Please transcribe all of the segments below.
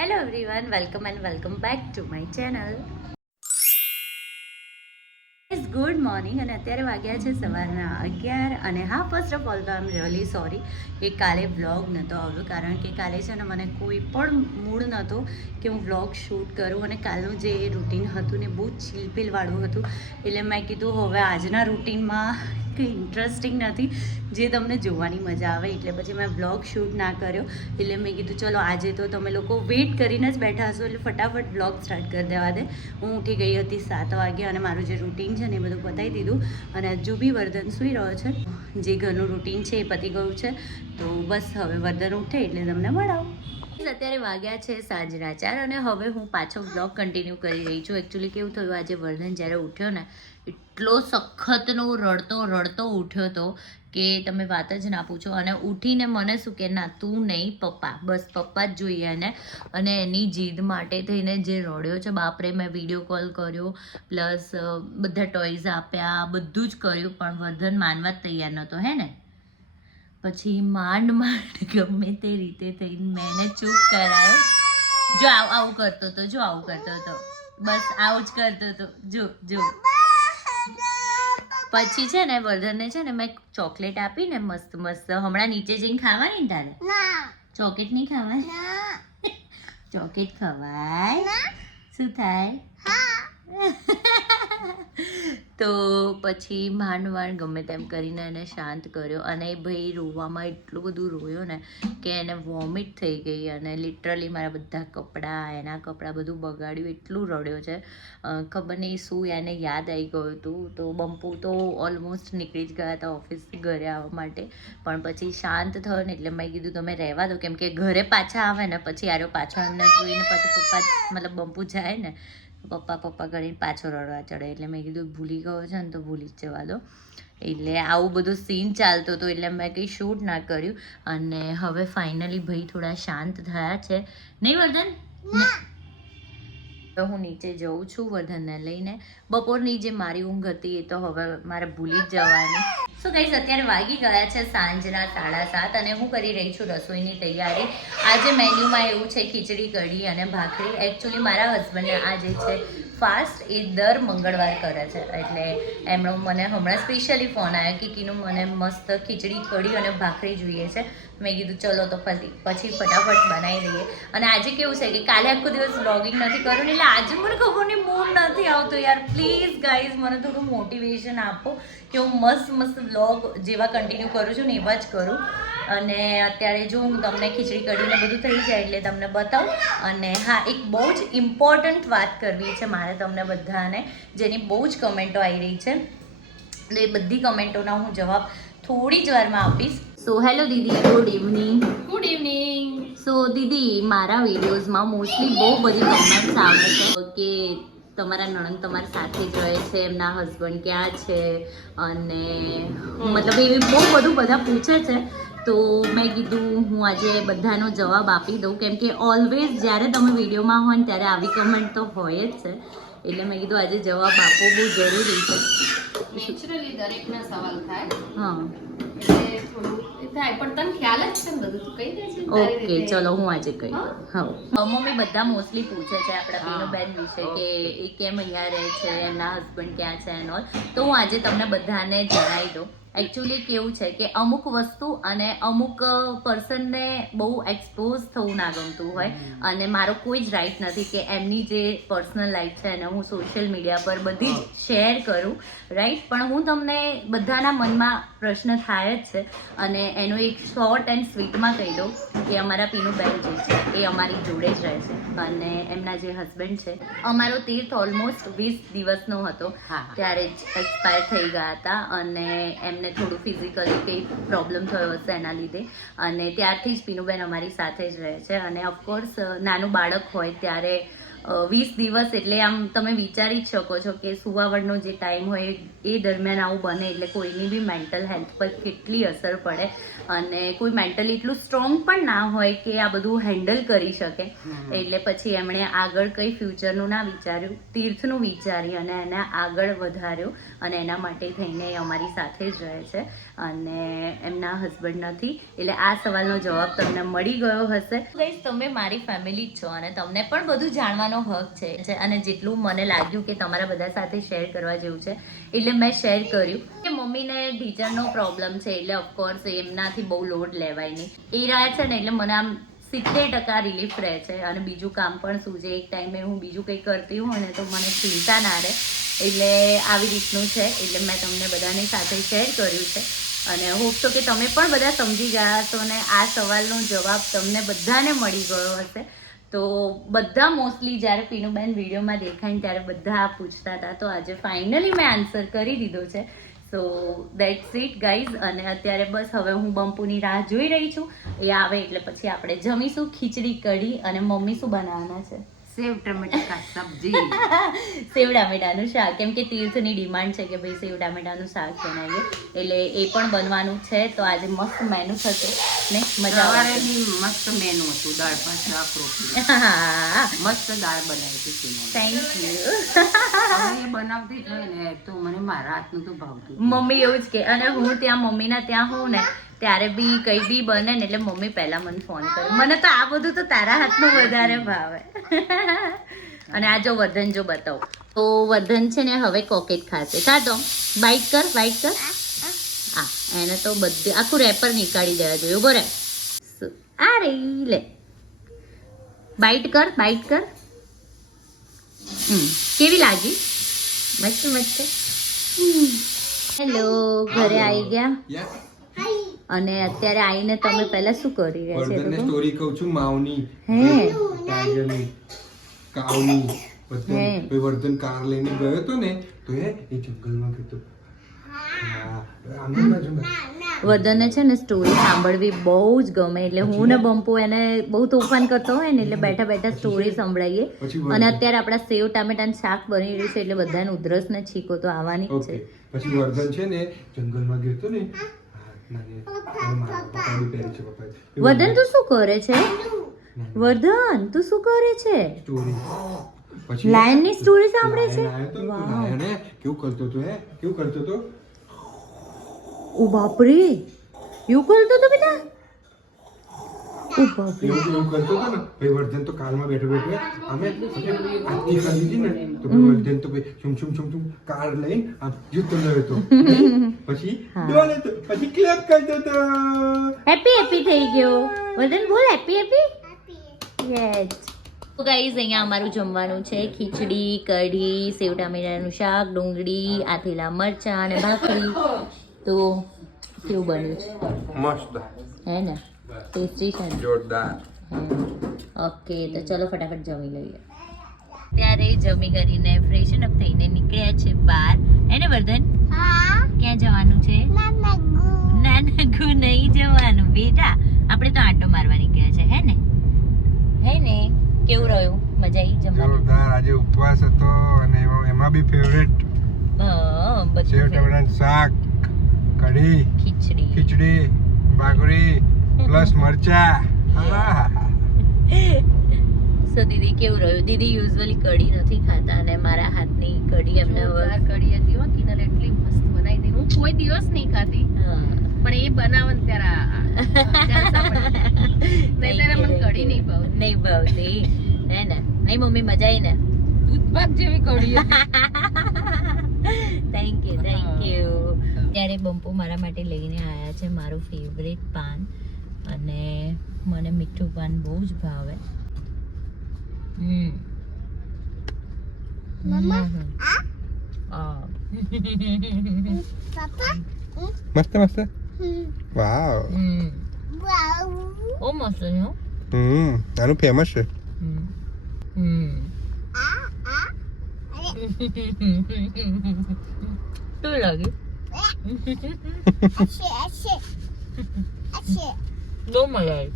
Hello everyone welcome and welcome back to my channel good morning અને અત્યારે વાગ્યા છે સવારના અગિયાર અને હા ફર્સ્ટ ઓફ ઓલ તો આઈ એમ રિયલી સોરી કે કાલે વ્લોગ નહોતો આવ્યો, કારણ કે કાલે છે ને મને કોઈ પણ મૂડ નહોતો કે હું વ્લોગ શૂટ કરું અને કાલનું જે રૂટીન હતું ને બહુ ચીલપીલવાળું હતું. એટલે મેં કીધું, હવે આજના રૂટીનમાં કંઈ ઇન્ટરેસ્ટિંગ નથી, જે તમને જોવાની મજા આવે. એટલે પછી મેં બ્લોગ શૂટ ના કર્યો. એટલે મેં કીધું, ચલો, આજે તો તમે લોકો વેઇટ કરીને જ બેઠા હશો. એટલે ફટાફટ બ્લોગ સ્ટાર્ટ કરી દેવા દે. હું ઉઠી ગઈ હતી સાત વાગે અને મારું જે રૂટીન છે ને એ બધું પતાવી દીધું. અને હજુ બી વર્ધન સૂઈ રહ્યો છે. જે ઘરનું રૂટીન છે એ પતી ગયું છે. તો બસ હવે વર્ધન ઉઠે એટલે તમને મળાવું. અત્યારે વાગ્યા છે સાંજના ચાર અને હવે હું પાછો બ્લોગ કન્ટિન્યુ કરી રહી છું. એકચ્યુઅલી કેવું થયું, આજે વર્ધન જ્યારે ઉઠ્યો ને, એટલો સખતનો રડતો રડતો ઉઠ્યો હતો કે તમે વાત જ ના પૂછો. અને ઉઠીને મને શું કે, ના, તું નહીં, પપ્પા. બસ, પપ્પા જ જોઈએ એને. અને એની જીદ માટે થઈને જે રડ્યો છે, બાપરે મેં વીડિયો કોલ કર્યો પ્લસ બધા ટોયઝ આપ્યા, બધું જ કર્યું, પણ વર્ધન માનવા જ તૈયાર નહોતો, હે ને? પછી માંડ માંડ ગમે તે રીતે થઈને મેં એને ચૂપ કરાયો. જો આવું આવું કરતો હતો જો આવું કરતો હતો બસ આવું જ કરતો હતો જો જો. પછી છે ને વર્ધનને છે ને મેં ચોકલેટ આપી ને મસ્ત મસ્ત હમણાં નીચે જઈને ખાવાની ને તારે? ચોકલેટ નહીં ખાવાની? ચોકલેટ ખવાય? શું થાય? તો પછી માંડ માંડ ગમે તેમ કરીને એને શાંત કર્યો અને ભાઈ રોવામાં એટલું બધું રોયો ને કે એને વોમિટ થઈ ગઈ અને લિટરલી મારા બધા કપડાં, એના કપડાં બધું બગાડ્યું, એટલું રડ્યો છે. ખબર નહીં શું એને યાદ આવી ગયું હતું. તો બંપુ તો ઓલમોસ્ટ નીકળી જ ગયા હતા ઓફિસથી ઘરે આવવા માટે. પણ પછી શાંત થયો ને એટલે મેં કીધું, તમે રહેવા દો. કેમ કે ઘરે પાછા આવે ને, પછી આરો પાછા એમને જોઈને પછી પપ્પા, મતલબ બંપુ જાય ને પપ્પા પપ્પા કરીને પાછો રડવા ચડે. એટલે મેં કીધું, ભૂલી ગયો છે ને તો ભૂલી જ જવા દો. એટલે આવું બધું સીન ચાલતો હતો, એટલે મેં કંઈ શૂટ ના કર્યું. અને હવે ફાઇનલી ભાઈ થોડા શાંત થયા છે. નહીં વર્ધન? તો હું નીચે જઉં છું વધનને લઈને. બપોરની જે મારી ઊંઘ હતી એ તો હવે મારે ભૂલી જ જવાની. સો ગઈસ અત્યારે વાગી ગયા છે સાંજના સાડા સાત અને હું કરી રહી છું રસોઈની તૈયારી. આજે મેન્યુમાં એવું છે, ખીચડી, કઢી અને ભાખરી. એકચ્યુઅલી મારા હસબન્ડને આ જે છે ફાસ્ટ એ દર મંગળવાર કરે છે. એટલે એમનો મને હમણાં સ્પેશિયલી ફોન આવ્યો કે કીનું મને મસ્ત ખીચડી, કઢી અને ભાખરી જોઈએ છે. મેં કીધું, ચલો તો પછી પછી ફટાફટ બનાવી દઈએ. અને આજે કેવું છે કે કાલે આખો દિવસ બ્લોગિંગ નથી કર્યું એટલે આજે મને ખબર નહીં નથી આવતો યાર. પ્લીઝ ગાઈઝ મને થોડું મોટિવેશન આપો કે હું મસ્ત મસ્ત વ્લોગ જેવા કન્ટિન્યુ કરું છું ને એવા જ કરું. અને અત્યારે જો હું તમને ખીચડી કઢીને બધું થઈ જાય એટલે તમને બતાવું. અને હા એક બહુ જ ઇમ્પોર્ટન્ટ વાત કરવી છે મારે તમને બધાને જેની બહુ જ કમેન્ટો આવી રહી છે. એટલે એ બધી કમેન્ટોના હું જવાબ થોડી જ વારમાં આપીશ. સો હેલો દીદી good evening good evening so દીદી મારા વિડીયોઝમાં મોસ્ટલી બહુ બધી કમેન્ટ્સ આવે છે. કે તમારા નણંદ તમારી સાથે જ રહે છે એમના હસબન્ડ ક્યાં છે અને મતલબ એવી બહુ બધું બધા પૂછે છે. તો મેં કીધું હું આજે બધાનો જવાબ આપી દઉં કેમ કે ઓલવેઝ જ્યારે તમે વિડીયોમાં હોય ને ત્યારે આવી કમેન્ટ તો હોય જ છે. એટલે મેં કીધું આજે જવાબ આપવો બહુ જરૂરી છે. નેચરલી દરેકના સવાલ થાય. હા. ઓકે. ચલો હું આજે કહી હા? મમ્મી બધા મોસ્ટલી પૂછે છે આપણા. પીનુબેન વિશે કે એ કેમ અહીંયા રહે છે એમના હસબન્ડ ક્યાં છે એનો તો હું આજે તમને બધાને જણાવી દઉં એકચ્યુઅલી કેવું છે કે અમુક વસ્તુ અને અમુક પર્સનને બહુ એક્સપોઝ થવું ના ગમતું હોય. અને મારો કોઈ જ રાઈટ નથી કે એમની જે પર્સનલ લાઈફ છે એને હું સોશિયલ મીડિયા પર બધી જ શેર કરું રાઈટ પણ હું તમને બધાના મનમાં પ્રશ્ન થાય જ છે. અને એનો એક શોર્ટ એન્ડ સ્વીટમાં કહી દઉં કે અમારા પીનુબેન જે છે એ અમારી જોડે જ રહે છે. અને એમના જે હસબન્ડ છે અમારો તીર્થ ઓલમોસ્ટ વીસ દિવસનો હતો. ત્યારે જ એક્સપાયર થઈ ગયા હતા અને એમને થોડું ફિઝિકલી કંઈ પ્રોબ્લેમ થયો હશે એના લીધે. અને ત્યારથી જ પીનુબેન અમારી સાથે જ રહે છે. અને ઓફકોર્સ નાનું બાળક હોય ત્યારે વીસ દિવસ એટલે આમ તમે વિચારી જ શકો છો કે સુવાવડનો જે ટાઈમ હોય એ દરમિયાન આવું બને એટલે કોઈની બી મેન્ટલ હેલ્થ પર કેટલી અસર પડે અને કોઈ મેન્ટલી એટલું સ્ટ્રોંગ પણ ના હોય કે આ બધું હેન્ડલ કરી શકે. એટલે પછી એમણે આગળ કંઈ ફ્યુચરનું ના વિચાર્યું તીર્થનું વિચારી અને એને આગળ વધાર્યું અને એના માટે થઈને એ અમારી સાથે જ રહે છે અને એમના હસબન્ડ નથી. એટલે આ સવાલનો જવાબ તમને મળી ગયો હશે. તમે મારી ફેમિલી જ છો અને તમને પણ બધું જાણવાનો હક છે અને જેટલું મને લાગ્યું કે તમારા બધા સાથે શેર કરવા જેવું છે, એટલે મેં શેર કર્યું. કે મમ્મીને ટીચરનો પ્રોબ્લેમ છે, એટલે ઓફકોર્સ એમનાથી બહુ લોડ લેવાય નહીં. એ રહ્યા છે ને, એટલે મને આમ સિત્તેર ટકા રિલીફ રહે છે, અને બીજું કામ પણ છે, એક ટાઈમે હું બીજું કંઈ કરતી હોઉં ને તો મને ચિંતા ના રહે. એટલે આવી રીતનું છે, એટલે મેં તમને બધાની સાથે શેર કર્યું છે. અને હોપ તો કે તમે પણ બધા સમજી ગયા હશો ને, આ સવાલનો જવાબ તમને બધાને મળી ગયો હશે. તો બધા મોસ્ટલી જ્યારે પીનુબેન વિડીયોમાં દેખાય ત્યારે બધા પૂછતા હતા, તો આજે ફાઇનલી મેં આન્સર કરી દીધો છે. સો દેટ્સ ઇટ ગાઈઝ અને અત્યારે બસ હવે હું બંપુની રાહ જોઈ રહી છું. એ આવે એટલે પછી આપણે જમીશું ખીચડી કઢી અને મમ્મી શું બનાવવાના છે? સેવ ટમેટા કા સબ્જી? સેવ ટામેટાનું શાક. કેમ કે તીર્થની ડિમાન્ડ છે કે ભાઈ સેવ ટામેટાનું શાક બનાવીએ. એટલે એ પણ બનવાનું છે. તો આજે મસ્ત મેનુ થશે. ને મજા સવારે મસ્ત મેનુ હતું. દાળ ભાત શાક રોટલી. મસ્ત દાળ બનાવી હતી થેન્ક યુ બનાવતી જ ને તો મને મારા હાથનું તો ભાવતું મમ્મી એવું જ કે અને હું ત્યાં મમ્મીના ત્યાં હોઉં ને ત્યારે બી કંઈ બી બને ને એટલે મમ્મી પહેલા મને ફોન કરે. મને તો આ બધું તો તારા હાથનું વધારે ભાવે. અને આ જો વર્ધન જો બતાવો. તો વર્ધન છે ને હવે કોકેટ ખાશે. ખાતો બાઈટ કર બાઈટ કર. હા એને તો બધું, આખું રેપર નીકાળી દેવા જોઈએ, ઊભો રે આ રે લે. બાઈટ કર બાઈટ કર. કેવી લાગી? મસ્ત મસ્ત. હેલો ઘરે આવી ગયા? અને અત્યારે આવીને તમે પહેલા શું કરી રહ્યા છે એ સ્ટોરી કહું છું માવની હે? ટાઈગરની કાવની વર્ધન વર્ધન કાર લઈને ગયો તો ને તો એ એ જંગલમાં ગયો વર્ધનને છે ને સ્ટોરી સાંભળવી બહુ જ ગમે એટલે હું ને બમ્પુ એને બહુ તોફાન કરતો હોય ને એટલે બેઠા બેઠા સ્ટોરી સંભળાઈએ. અને અત્યારે આપણા સેવ ટામેટાનું શાક બની રહ્યું છે એટલે બધાને ઉધરસ ને છીકો તો આવવાની જ છે. પછી વર્ધન છે ને જંગલમાં ગયો ને વર્ધન તું શું કરે છે? વર્ધન તું શું કરે છે? પછી Lion ની સ્ટોરી સાંભળે છે? Lion આવ્યો તો ને, તો Wow. Lion એ કેવું કરતો હતો હે? કેવું કરતો હતો? ઓ બાપરે. એવું કરતો તો બેટા ઓ એવું એવું કરતો હતો ને ભાઈ વર્ધન તો કારમાં બેઠો બેઠો અમે પછી કરી દીધી ને તો વર્ધન તો ભાઈ છુમ છુમ છુમ છુમ કાર લઈને આમ જતો રહ્યો હતો. પછી ડોલે તો પછી ક્લેપ કરતો હતો હેપી હેપી થઈ ગયો. વર્ધન બોલ હેપી હેપી યસ તો ગાઈઝ અહીંયા અમારું જમવાનું છે. ખીચડી કઢી સેવ ટામેટાનું શાક ડુંગળી આથેલા મરચાં અને ભાખરી. તો કેવું બન્યું છે? મસ્ત. હે ને? ટેસ્ટી છે જોરદાર ઓકે તો ચલો ફટાફટ જમી લઈએ. ત્યારે જમી કરીને ફ્રેશન અપ થઈને નીકળ્યા છે બહાર. એને વર્ધન? ક્યાં જવાનું છે? ના નગુ નહીં જવાનું બેટા. આપણે તો આંટો મારવા નીકળ્યા છે હે ને? હે ને? કેવું રહ્યું? મજા આવી જમવાની? જોરદાર. આજે ઉપવાસ હતો અને એમાં બી ફેવરેટ બધું શાક કઢી ખીચડી. ખીચડી ભાખરી પ્લસ મરચા સો દીદી કેવું રહ્યું દીદી યુઝ્યુઅલી કઢી નથી ખાતા અને મારા હાથની કઢી એમને કઢી હતી હો કિનલ એટલી મસ્ત બનાવી હતી હું કોઈ દિવસ નહીં ખાતી પણ એ બનાવન ત્યારે મને કઢી નહીં ભાવતી નહીં ભાવતી હે ને નહીં મમ્મી મજા આવી ને દૂધપાક જેવી કઢી થેન્ક યુ થેન્ક યુ ત્યારે બંપુ મારા માટે લઈને આવ્યા છે મારું ફેવરેટ પાન અને મને મીઠું પાન બહુ જ ભાવે. હમ. મમ્મા? આ મસ્ત મસ્ત? વાવ. હમ ઓ મસ્ત છે હો. હમ આનું ફેમસ છે. હમ. હમ. શું લાગ્યું? બહુ મજા આવી.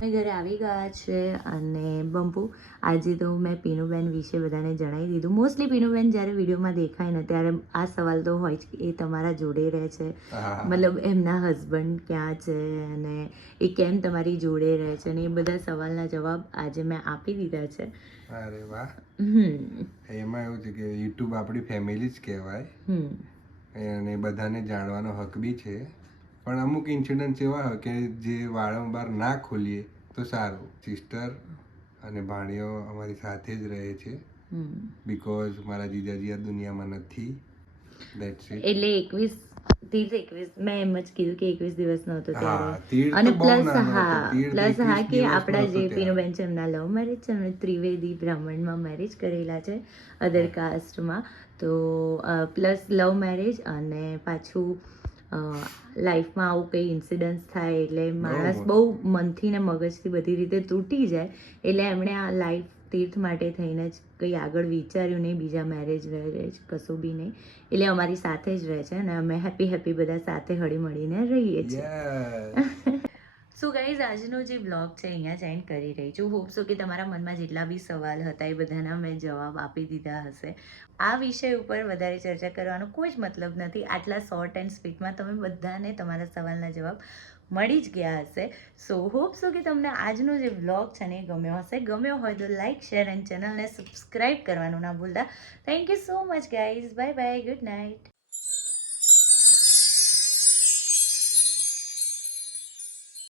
ઘરે આવી ગયા છે અને બંપુ આજે તો મેં પીનુબેન વિશે બધાને જણાવી દીધું. મોસ્ટલી પીનુબેન જ્યારે વિડીયોમાં દેખાય ને ત્યારે આ સવાલ તો હોય જ કે એ તમારા જોડે રહે છે. મતલબ એમના હસબન્ડ ક્યાં છે અને એ કેમ તમારી જોડે રહે છે અને એ બધા સવાલના જવાબ આજે મેં આપી દીધા છે. અરે વાહ. એમાં એવું છે કે યુટ્યુબ આપણી ફેમિલી જ કહેવાય. હમ. અને બધાને જાણવાનો હક બી છે. પણ અમુક ઇન્સિડન્ટ્સ એવા હોય કે જે વારંવાર ના ખોલીએ તો સારું. સિસ્ટર અને ભાણીઓ અમારી સાથે જ રહે છે. બીકોઝ મારા જીજાજી આ દુનિયામાં નથી. દેટ્સ ઇટ એટલે એકવીસ તીર્થ એકવીસ મેં એમ જ કીધું કે એકવીસ દિવસ નો હતો ત્યારે. અને પ્લસ હા પ્લસ હા કે આપણા જે. પીનુબેન છે એમના લવ મેરેજ છે એમણે ત્રિવેદી બ્રાહ્મણમાં મેરેજ કરેલા છે અધર કાસ્ટમાં તો પ્લસ લવ મેરેજ અને પાછું લાઈફમાં આવું કંઈ ઇન્સિડન્સ થાય એટલે માણસ બહુ મનથી ને મગજથી બધી રીતે તૂટી જાય એટલે એમણે આ લાઈફ તીર્થ માટે થઈને જ કંઈ આગળ વિચાર્યું નહીં બીજા મેરેજ વેરેજ કશું બી નહીં. એટલે અમારી સાથે જ રહે છે અને અમે હેપી હેપી બધા સાથે હળી મળીને રહીએ છીએ. સો ગાઈઝ આજનો જે બ્લોગ છે, અહીંયા જ એન્ડ કરી રહી છું. હોપ સો કે તમારા મનમાં જેટલા બી સવાલ હતા એ બધાના મેં જવાબ આપી દીધા હશે. આ વિષય ઉપર વધારે ચર્ચા કરવાનો કોઈ જ મતલબ નથી. આટલા શોર્ટ એન્ડ સ્પીડમાં તમે બધાને તમારા સવાલના જવાબ મળી જ ગયા હશે. સો હોપ સો કે તમને આજનો જે બ્લોગ છે ને એ ગમ્યો હશે. ગમ્યો હોય તો લાઇક શેર એન્ડ ચેનલને સબસ્ક્રાઈબ કરવાનું ના ભૂલતા. Thank you so much guys bye bye good night